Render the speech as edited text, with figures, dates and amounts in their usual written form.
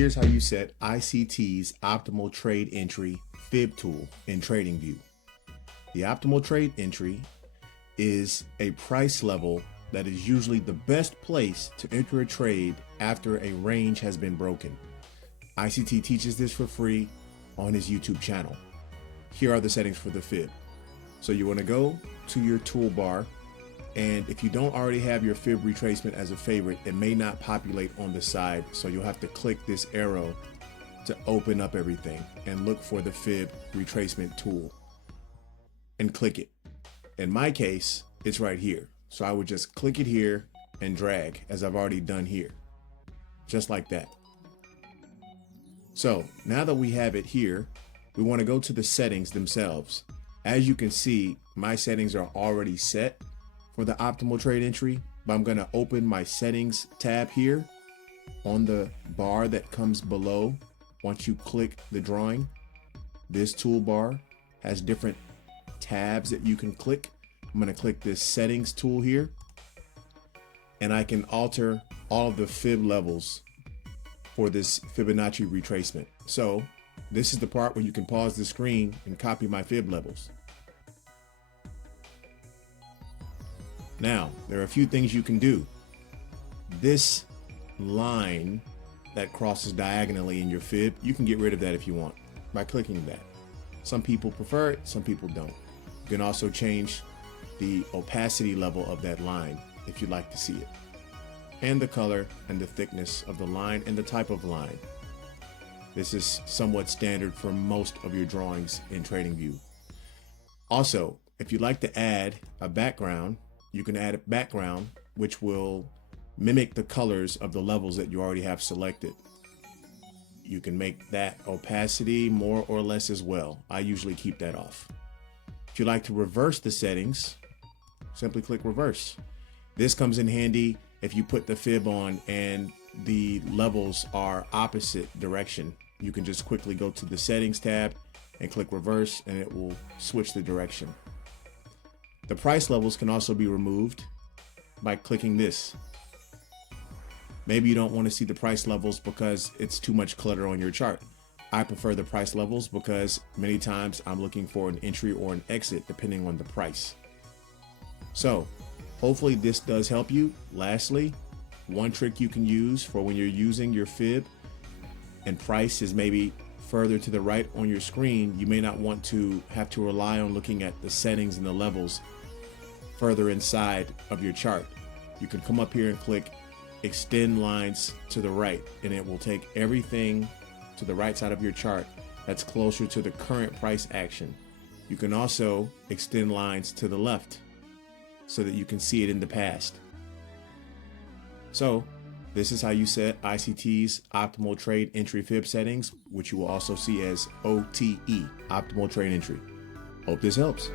Here's how you set ICT's optimal trade entry fib tool in TradingView. The optimal trade entry is a price level that is usually the best place to enter a trade after a range has been broken. ICT teaches this for free on his YouTube channel. Here are the settings for the fib. So you want to go to your toolbar, and if you don't already have your fib retracement as a favorite, it may not populate on the side, so you'll have to click this arrow to open up everything and look for the fib retracement tool and click it. In my case, it's right here. So I would just click it here and drag, as I've already done here, just like that. So now that we have it here, we want to go to the settings themselves. As you can see, my settings are already set for the optimal trade entry, but I'm going to open my settings tab here on the bar that comes below. Once you click the drawing, this toolbar has different tabs that you can click. I'm going to click this settings tool here, and I can alter all of the fib levels for this Fibonacci retracement. So this is the part where you can pause the screen and copy my fib levels. Now, there are a few things you can do. This line that crosses diagonally in your fib, you can get rid of that if you want by clicking that. Some people prefer it, some people don't. You can also change the opacity level of that line if you'd like to see it, and the color and the thickness of the line and the type of line. This is somewhat standard for most of your drawings in TradingView. Also, if you'd like to add a background, you can add a background which will mimic the colors of the levels that you already have selected. You can make that opacity more or less as well. I usually keep that off. If you'd like to reverse the settings, simply click reverse. This comes in handy if you put the fib on and the levels are opposite direction. You can just quickly go to the settings tab and click reverse, and it will switch the direction. The price levels can also be removed by clicking this. Maybe you don't want to see the price levels because it's too much clutter on your chart. I prefer the price levels because many times I'm looking for an entry or an exit depending on the price. So hopefully this does help you. Lastly, one trick you can use for when you're using your fib and price is maybe further to the right on your screen, you may not want to have to rely on looking at the settings and the levels further inside of your chart. You can come up here and click extend lines to the right, and it will take everything to the right side of your chart that's closer to the current price action. You can also extend lines to the left so that you can see it in the past. So this is how you set ICT's optimal trade entry fib settings, which you will also see as OTE, optimal trade entry. Hope this helps.